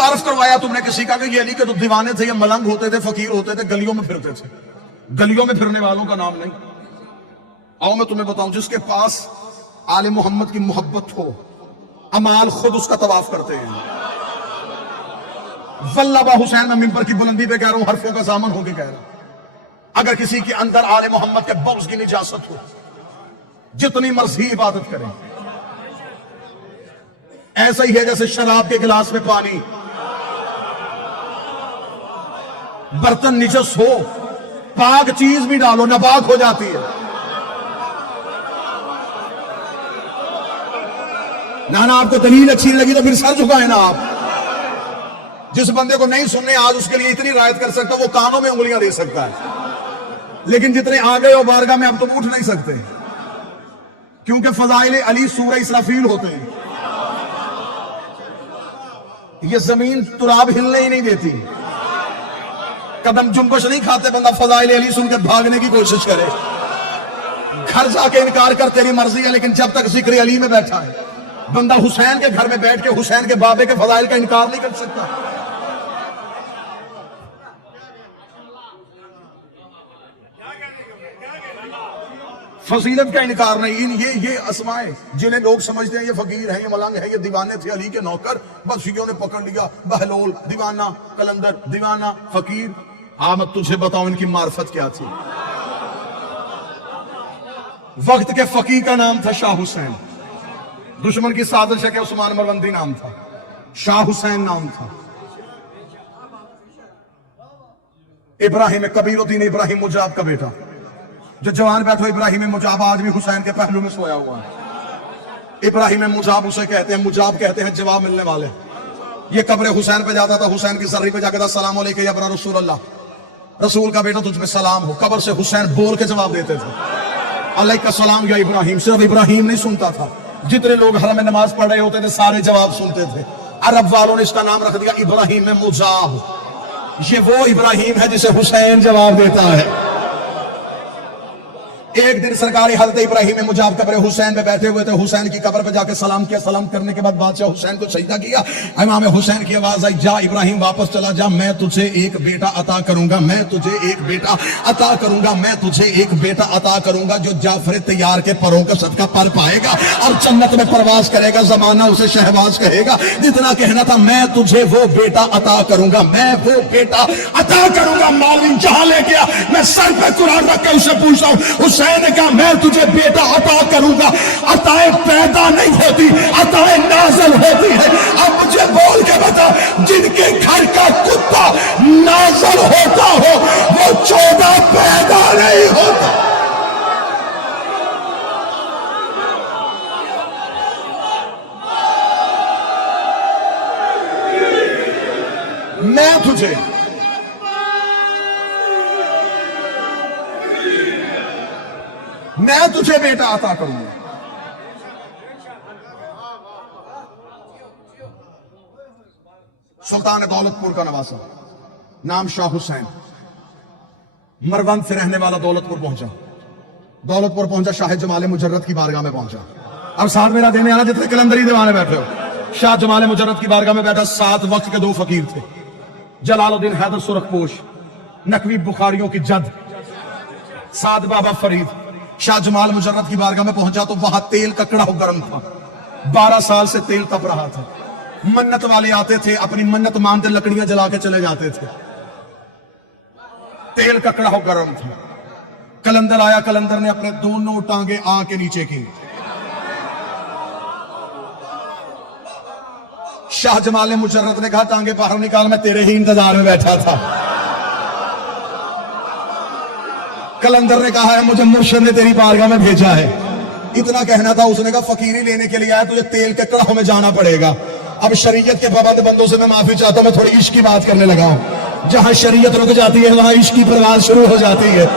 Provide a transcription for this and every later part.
मुतारफ करवाया तुमने किसी का कि ये नहीं कि तो दीवाने थे, ये मलंग होते थे, फकीर होते थे, गलियों में फिरते थे। गलियों में फिरने वालों का नाम नहीं। आओ मैं तुम्हें बताऊं, जिसके पास आले मोहम्मद की मोहब्बत हो, अमाल खुद उसका तवाफ करते हैं। वल्लाबा हुसैन, मैं मिंबर की बुलंदी पे कह रहा हूं, हरफों का सामन होके कह रहा हूं। अगर किसी के अंदर आले मोहम्मद के बग़्ज़ की निजासत हो, जितनी मर्जी इबादत करें, ऐसा ही है जैसे शराब के गिलास में पानी, बर्तन निजस हो, पाक चीज भी डालो नापाक हो जाती है। ना आपको दलील अच्छी लगी तो फिर सर झुकाए ना आप। जिस बंदे को नहीं सुनने, आज उसके लिए इतनी रायत कर सकता, वो कानों में उंगलियां दे सकता है। लेकिन जितने आ गए हो बारगाह में, अब तुम उठ नहीं सकते, क्योंकि फज़ाइल अली सूरह इसराफील होते हैं। ये जमीन तुराब हिलने ही नहीं देती, कदम जुम्बश नहीं खाते। बंदा फज़ाइल अली सुन के भागने की कोशिश करे, घर जाके इनकार कर, तेरी मर्जी है, लेकिन जब तक जिक्र अली में बैठा है, बंदा हुसैन के घर में बैठ के हुसैन के बाबे के फज़ाइल का इनकार नहीं कर सकता। फजीलत का इनकार नहीं। ये असमाए जिन्हें लोग समझते हैं ये फकीर है, ये मलंग है, ये दीवाने थे अली के नौकर, बस शियों ने पकड़ लिया, बहलोल दीवाना, कलंदर दीवाना, फकीर। हाँ मैं तुझे बताऊं इनकी मार्फत क्या थी। वक्त के फकीर का नाम था शाह हुसैन। दुश्मन की साजिश है कि उस्मान मरवंदी नाम था, शाह हुसैन नाम था। इब्राहिम कबीरुद्दीन इब्राहिम मुजाब का बेटा, जो जवान बैठो इब्राहिम मुजाब आज भी हुसैन के पहलू में सोया हुआ है। इब्राहिम मुजाब उसे कहते हैं, मुजाब कहते हैं जवाब मिलने वाले। ये कब्र हुसैन पे जाता था, हुसैन की सर्री पे जाकर था, सलाम अलैकुम या बरा रसूल अल्लाह, रसूल का बेटा तुझ पे सलाम हो। कब्र से हुसैन बोल के जवाब देते थे, अलैका सलाम या इब्राहिम। सिर्फ इब्राहिम नहीं सुनता था, जितने लोग हरम में नमाज पढ़ रहे होते थे सारे जवाब सुनते थे। अरब वालों ने इसका नाम रख दिया इब्राहिम मुजाब। ये वो इब्राहिम है जिसे हुसैन जवाब देता है। एक दिन सरकारी हजरत इब्राहिम मुजाब कब्र हुसैन पे बैठे हुए थे, हुसैन की कब्र पे जाके सलाम किया। सलाम करने के बाद बादशाह हुसैन को सजदा किया। इमाम हुसैन की आवाज आई, जा इब्राहिम वापस चला जा, मैं तुझे एक बेटा अता करूंगा, मैं तुझे एक बेटा अता करूंगा, मैं तुझे एक बेटा अता करूंगा जो जाफर तैयार के परों का सदका पर पाएगा और जन्नत में परवाज करेगा, जमाना उसे शहबाज कहेगा। जितना कहना था, मैं तुझे वो बेटा अता करूंगा, मैं वो बेटा अता करूंगा। मालवीन जहां ले गया, मैं सर पे कुरान रख के उसे पूछता हूं, हुसैन ने कहा मैं तुझे बेटा अता करूंगा। अताएं पैदा नहीं होती, अताएं नाज़िल होती है। अब मुझे बोल के बता, जिनके घर का कुत्ता नाज़िल होता हो वो 14 पैदा नहीं होता। मैं तुझे बेटा अता करूंगा। सुल्तान दौलतपुर का नवासा, नाम शाह हुसैन, मरवंद से रहने वाला दौलतपुर पहुंचा। दौलतपुर पहुंचा, शाह जमाल मुजर्रद की बारगाह में पहुंचा। अब साथ मेरा देने आना जितने कलंदरी दीवाने बैठे हो, शाह जमाल मुजर्रद की बारगाह में बैठा। 7 वक्त के 2 फकीर थे, जलालुद्दीन हैदर सुरखपोश, नकवी बुखारियों की जद, साद बाबा फरीद। शाह जमाल मुजर्रद की बारगाह में पहुंचा तो वहां तेल का कड़ाह गर्म था। 12 साल से तेल तप रहा था। मन्नत वाले आते थे, अपनी मन्नत मानते लकड़ियां जला के चले जाते थे। तेल का कड़ाह गर्म था। कलंदर आया, कलंदर ने अपने दोनों टांगे आग के नीचे की। शाह जमाल मुजर्रद ने कहा टांगे बाहर निकाल, मैं तेरे ही इंतजार में बैठा था। कलंदर ने कहा है मुझे मुर्शिद ने तेरी बारगाह में भेजा है। इतना कहना था, उसने कहा फकीरी लेने के लिए आया, तुझे तेल के कड़ाहों में जाना पड़ेगा। अब शरीयत के पाबंद बंदों से मैं माफी चाहता हूं, मैं थोड़ी इश्क की बात करने लगा हूं। जहां शरीयत रुक जाती है वहां इश्क की परवाज शुरू हो जाती है।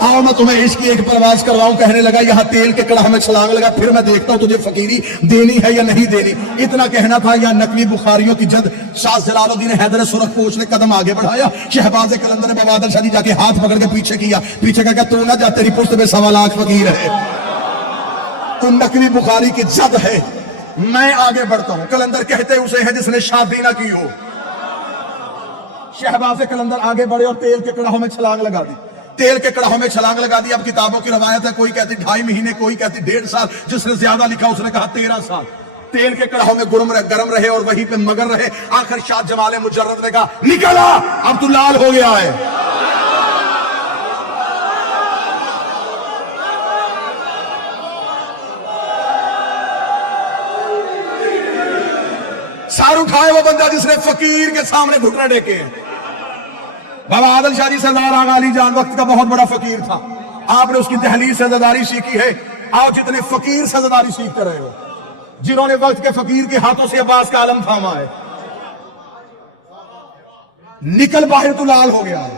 आओ मैं तुम्हें इश्क की एक परवाज करवाऊं। कहने लगा यहाँ तेल के कड़ाह में छलांग लगा, फिर मैं देखता हूं तुझे फकीरी देनी है या नहीं देनी। इतना कहना था, या नकली बुखारियों की जद शाह जलालुद्दीन हैदर सुरखपोश ने कदम आगे बढ़ाया। शहबाज कलंदर ने बवादर शाह जी जाके हाथ पकड़ के पीछे किया। पीछे का क्या, तू ना जा, तेरी पुश्त में 1.25 लाख फकीर है, तू नकली बुखारी की जद है, मैं आगे बढ़ता हूं। कलंदर कहते उसे है जिसने शादी ना की हो, शहबाज कलंदर आगे बढ़े और तेल के कड़ाहों में छलांग लगा दी, तेल के कड़ाहों में छलांग लगा दी। अब किताबों की रवायत है, कोई कहती 2.5 महीने, कोई कहती 1.5 साल, जिसने ज्यादा लिखा उसने कहा 13 साल तेल के कड़ाहों में गरम रहे और वहीं पे मगर रहे। आखिर शाह जमाल मुजर्रद ने कहा निकला, अब तू लाल हो गया है। सार उठाए वो बंदा जिसने फकीर के सामने घुटने टेके हैं। बाबा आदल शाह जी सरदार आगा अली जान वक्त का बहुत बड़ा फकीर था, आपने उसकी दहलीज से ज़दारी सीखी है। आओ जितने फकीर से ज़दारी सीखते रहे हो, जिन्होंने वक्त के फकीर के हाथों से अब्बास का आलम थामा है, निकल बाहर तो लाल हो गया है।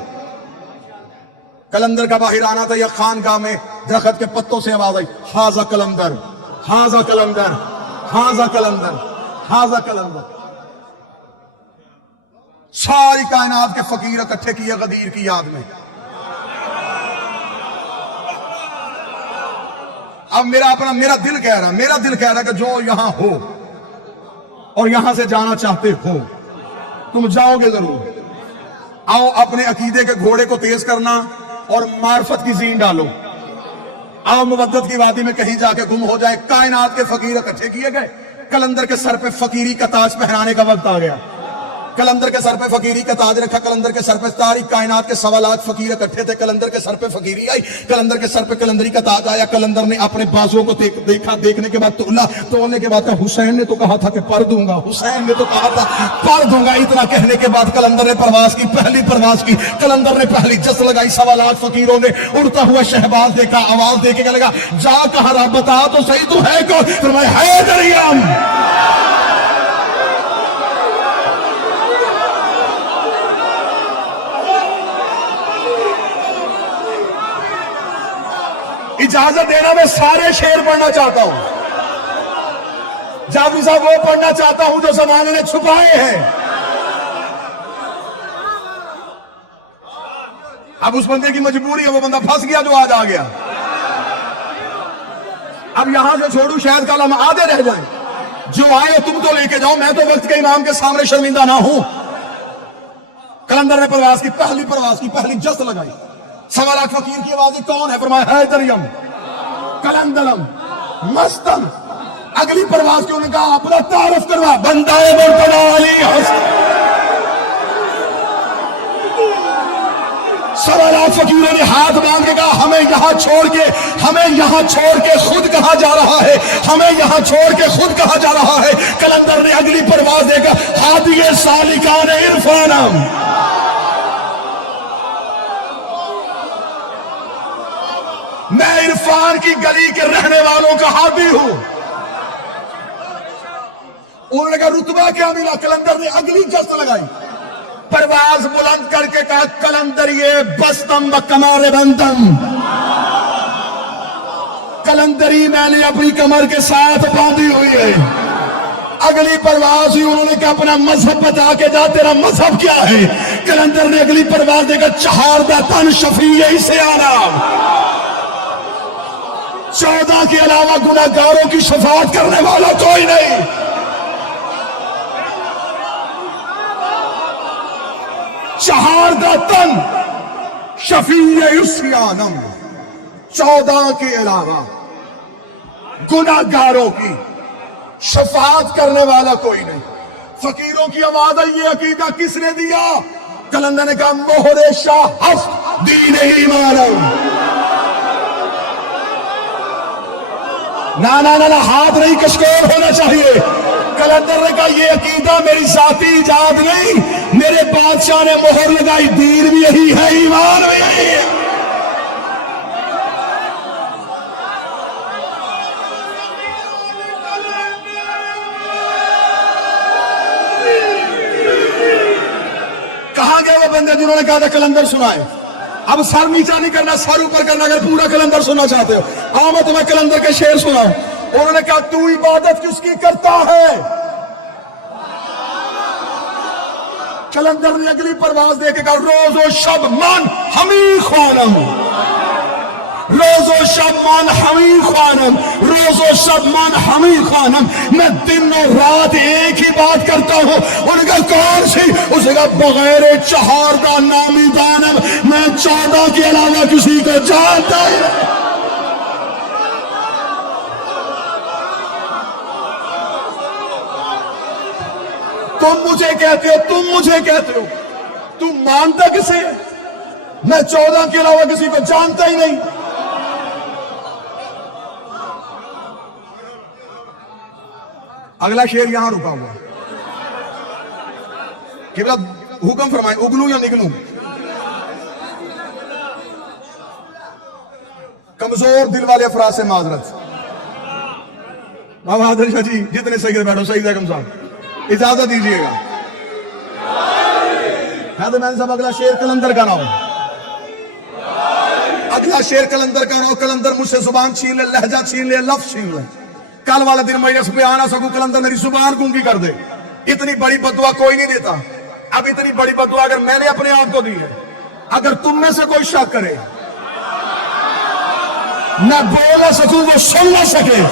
कलंदर का बाहर आना था, या खानकाह में दरख्त के पत्तों से आवाज आई, हाजा कलंदर, हाजा कलंदर, हाजा कलंदर, हाजा कलंदर। सारी कायनात के फकीर इकट्ठे किए गदीर की याद में। अब मेरा दिल कह रहा कि जो यहां हो और यहां से जाना चाहते हो, तुम जाओगे जरूर। आओ अपने अकीदे के घोड़े को तेज करना और मार्फत की जीन डालो। आओ मुवद्दत की वादी में कहीं जाके गुम हो जाए। कायनात के फकीर इकट्ठे किए गए, कलंदर के सर पे फकीरी का ताज पहनाने का वक्त आ गया। कलंदर के सर पे फकीरी का ताज रखा, कलंदर के सर पे सारी कायनात के 1.25 लाख फकीर इकट्ठे थे, कलंदर के सर पे फकीरी आई, कलंदर के सर पे कलंदरी का ताज आया। कलंदर ने अपने बाजुओं को देखा, देखने के बाद तोलने के बाद हुसैन ने तो कहा था कि पर दूंगा, हुसैन ने तो कहा था पर दूंगा। इतना कहने के बाद कलंदर ने परवाज की, पहली परवाज की। कलंदर ने पहली जस लगाई, 1.25 लाख फकीरों ने उड़ता हुआ शहबाज देखा, आवाज देके के लगा, जा कहा रहा, बता तो सही तू है कौन? तो मैं हैदरियम। इजाजत देना, मैं सारे शेर पढ़ना चाहता हूं। जाफरी साहब वो पढ़ना चाहता हूं जो जमाने ने छुपाए हैं। अब उस बंदे की मजबूरी है, वो बंदा फंस गया जो आज आ गया। अब यहां से छोड़ू, शायद कल हम आधे रह जाएं। जो आए तुम तो लेके जाओ, मैं तो वक्त के इमाम के सामने शर्मिंदा ना हूं। कलंदर ने परवाज की, पहली परवाज की, पहली जस्त लगाई। 1.25 लाख फकीर की आवाज, कौन है? फरमाया हैदरियम, कलंदरम, मस्तम। अगली परवाज की उन्होंने कहा अपना तारुफ करवा, बंदाए मुर्तजा अली हसन। 1.25 लाख फकीरों ने हाथ बांध के कहा हमें यहां छोड़ के खुद कहां जा रहा है, हमें यहां छोड़ के खुद कहां जा रहा है। कलंदर ने अगली परवाज देकर हादिए सालिकान इरफानम, मैं इरफान की गली के रहने वालों का हादी हूं। उन्होंने कहा रुतबा क्या मिला? कलंदर ने अगली जस्त लगाई, परवाज बुलंद करके कहा कलंदर ये बस्तम व कमारे बंदम, कलंदरी मैंने अपनी कमर के साथ बांधी हुई है। अगली परवाज हुई, उन्होंने कहा अपना मजहब बता के जा, तेरा मजहब क्या है? कलंदर ने अगली परवाज देकर चहारदा तन शफी इसे आना, 14 के अलावा गुनाहगारों की शफाअत करने वाला कोई नहीं। चहारदा तन शफीअ-उस्यानम, 14 के अलावा गुनाहगारों की शफाअत करने वाला कोई नहीं। फकीरों की आवाज है, ये अकीदा किसने दिया? कलंदर ने कहा मोहरे शाह हफ्त दीन ईमान। ना, हाथ नहीं, कशकोर होना चाहिए। कलंदर ने कहा ये अकीदा मेरी जाती इजाद नहीं, मेरे बादशाह ने मोहर लगाई, दीन भी यही है, ईमान भी यही है। कहां गए वो बंदे जिन्होंने कहा था कलंदर सुनाए? अब सर नीचा नहीं करना, सर ऊपर करना, अगर पूरा कलंदर सुनना चाहते हो। आओ मैं तुम्हें कलंदर के शेर सुनाऊं। उन्होंने कहा तू इबादत किसकी करता है? कलंदर ने अगली परवाज देके कहा रोज और शब मन हमी ख्वानम, روز و شب مان حمید خانم، روز و شب مان حمید خانم، میں دن و رات ایک ہی بات کرتا ہوں. ان کا کون سی؟ اس کا بغیر چہاردہ نامی دانم میں 14 کے علاوہ کسی کو جانتا ہی نہیں. تم مجھے کہتے ہو، تم مجھے کہتے ہو، تم مانتا کسے؟ میں 14 کے علاوہ کسی کو جانتا ہی نہیں. اگلا شعر یہاں رکا ہوا. قبلہ حکم فرمائیں، اگلوں یا نگلوں؟ کمزور دل والے افراد سے معذرت. بابا حاضر شاہ جی جتنے سید بیٹھو، سید اکرم صاحب اجازت دیجیے گا. حیدر مین صاحب اگلا شعر کلندر کا نام، اگلا شعر کلندر کا نام. کلندر مجھ سے زبان چھین لے، لہجہ چھین لے، لفظ چھین لے. کل والا دن میں اس پہ آنا سکوں، کلندر میری زبان گونگی کر دے. اتنی بڑی بددعا کوئی نہیں دیتا. اب اتنی بڑی بددعا اگر میں نے اپنے آپ کو دی ہے، اگر تم میں سے کوئی شک کرے، نہ بول نہ سکوں وہ سن نہ سکے،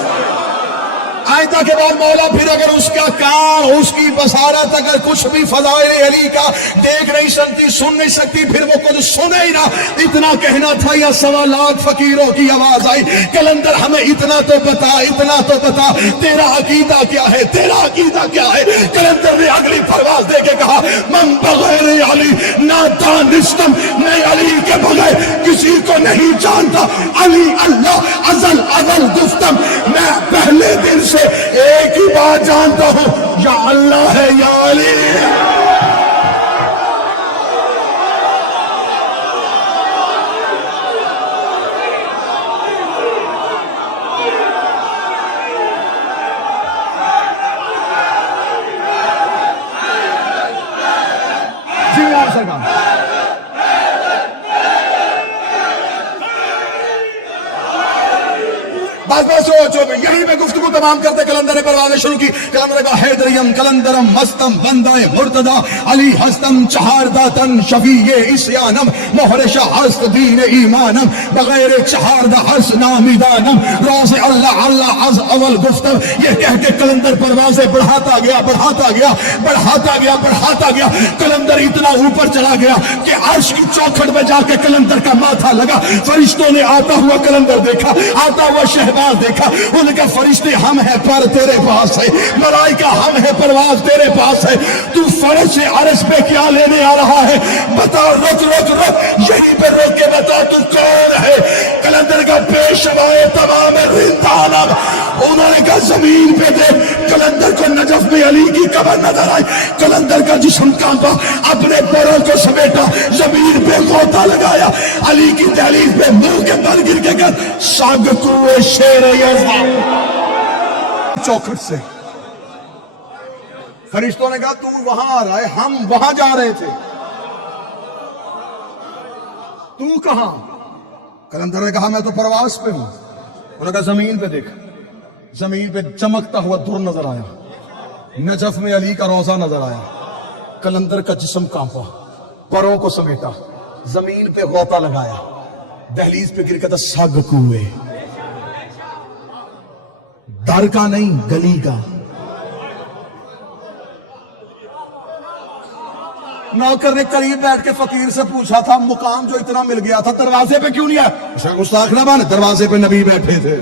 آئندہ کے بعد مولا پھر اگر اس کا کان، اس کی بصارت اگر کچھ بھی فضائل علی کا دیکھ نہیں سکتی، سن نہیں سکتی، پھر وہ کچھ سنے ہی نہ. اتنا کہنا تھا یا 1.25 لاکھ فقیروں کی آواز آئی، کلندر ہمیں اتنا تو بتا، اتنا تو بتا، تیرا عقیدہ کیا ہے، تیرا عقیدہ کیا ہے. کلندر نے اگلی پرواز دے کے کہا، من بغیر علی نہ دانستم، میں علی کے بغیر کسی کو نہیں جانتا. علی اللہ ازل ازل گفتم، میں پہلے دن سے ایک ہی بات جانتا ہوں، یا اللہ ہے یا علی. جی آپ سرکار بس بس یہی میں گفتگو تمام کرتے کلندر نے پروازیں شروع کی. کلندر کا حیدریم کلندرم مستم بندہ مرتضی علی ہستم چہارداتن شفیع اسیانم محرش ہست دین ایمانم بغیر چہاردہ ہست نامیدانم روز اللہ اللہ از اول گفتم. یہ کہہ کے کلندر پروازیں بڑھاتا گیا بڑھاتا گیا بڑھاتا گیا بڑھاتا گیا. کلندر اتنا اوپر چلا گیا کہ عرش کی چوکھٹ میں جا کے کلندر کا ماتھا لگا. فرشتوں نے آتا ہوا کلندر دیکھا، آتا ہوا شہباز دیکھا. ان کا فرشتے ہم ہیں پر تیرے پاس ہے، ملائکہ ہم ہیں پرواز تیرے پاس ہے. تو فرش سے عرش پہ کیا لینے آ رہا ہے؟ بتا. رک رک رک یہیں پہ روک کے بتا تو کون ہے. کلندر کا پیشوائے تمام رندانم. انہوں نے کہا زمین پہ دیکھ. کلندر کو نجف میں علی کی قبر نظر آئی. کلندر کا جسم کانپا، اپنے پروں کو سمیٹا، زمین پہ غوطہ لگایا، علی کی دہلیز پہ منہ کے بل گر کے کہا ساگ کوئے شیر چوکھٹ سے. فرشتوں نے کہا تو وہاں آ رہا ہے، ہم وہاں جا رہے تھے، تو کہاں؟ کلندر نے کہا میں تو پرواز پہ ہوں. انہوں نے کہا زمین پہ دیکھ. زمین پہ چمکتا ہوا در نظر آیا، نجف میں علی کا روضہ نظر آیا. کلندر کا جسم کانپا، پروں کو سمیٹا، زمین پہ غوطہ لگایا، دہلیز پہ گر کے تھا ساگ کوئے. در کا نہیں گلی کا. نوکر نے قریب بیٹھ کے فقیر سے پوچھا تھا مقام جو اتنا مل گیا تھا دروازے پہ کیوں نہیں آیا؟ گستاخ نہ بن، دروازے پہ نبی بیٹھے تھے.